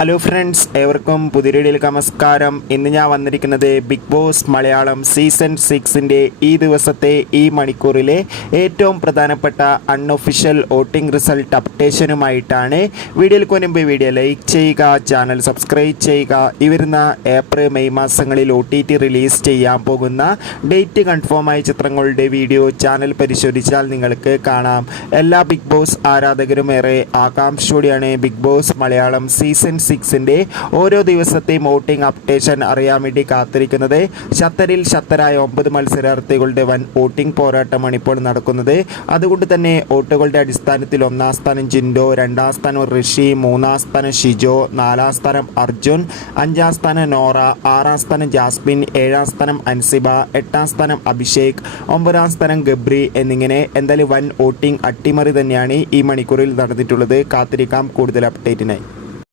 Hello friends, ഏവർക്കും പുതിയ വീഡിയോയിലേക്ക് നമസ്കാരം. ഇന്ന് ഞാൻ വന്നിരിക്കുന്നത് ബിഗ് ബോസ് മലയാളം സീസൺ 6ൻ്റെ ഈ ദിവസത്തെ ഈ മണിക്കൂറിലെ ഏറ്റവും പ്രധാനപ്പെട്ട അൺഒഫീഷ്യൽ വോട്ടിംഗ് റിസൾട്ട് അപ്ഡേഷനുമായിട്ടാണ്. വീഡിയോയിലേക്ക് മുൻപ് വീഡിയോ ലൈക്ക് ചെയ്യുക, ചാനൽ സബ്സ്ക്രൈബ് ചെയ്യുക. ഈ വരുന്ന ഏപ്രിൽ മെയ് മാസങ്ങളിൽ OTT റിലീസ് ചെയ്യാൻ പോകുന്ന ഡേറ്റ് കൺഫേമായ ചിത്രങ്ങളുടെ വീഡിയോ ചാനൽ പരിശോധിച്ചാൽ നിങ്ങൾക്ക് കാണാം. എല്ലാ ബിഗ് ബോസ് ആരാധകരും ഏറെ ആകാംക്ഷയോടെയാണ് ബിഗ് ബോസ് മലയാളം സീസൺ 6ൻ്റെ ഓരോ ദിവസത്തെയും വോട്ടിംഗ് അപ്ഡേഷൻ അറിയാൻ വേണ്ടി കാത്തിരിക്കുന്നത്. ഖത്തറിൽ ശക്തരായ 9 മത്സരാർത്ഥികളുടെ വൻ വോട്ടിംഗ് പോരാട്ടമാണ് ഇപ്പോൾ നടക്കുന്നത്. അതുകൊണ്ട് തന്നെ വോട്ടുകളുടെ അടിസ്ഥാനത്തിൽ 1-ാം സ്ഥാനം ജിൻഡോ, 2-ാം സ്ഥാനം ഋഷി, 3-ാം സ്ഥാനം ഷിജോ, 4-ാം സ്ഥാനം അർജുൻ, 5-ാം സ്ഥാനം നോറ, 6-ാം സ്ഥാനം ജാസ്മിൻ, 7-ാം സ്ഥാനം അൻസിബ, 8-ാം സ്ഥാനം അഭിഷേക്, 9-ാം സ്ഥാനം ഗബ്രി എന്നിങ്ങനെ എന്തായാലും വൻ വോട്ടിംഗ് അട്ടിമറി തന്നെയാണ് ഈ മണിക്കൂറിൽ നടന്നിട്ടുള്ളത്. കാത്തിരിക്കാം കൂടുതൽ അപ്ഡേറ്റിനായി.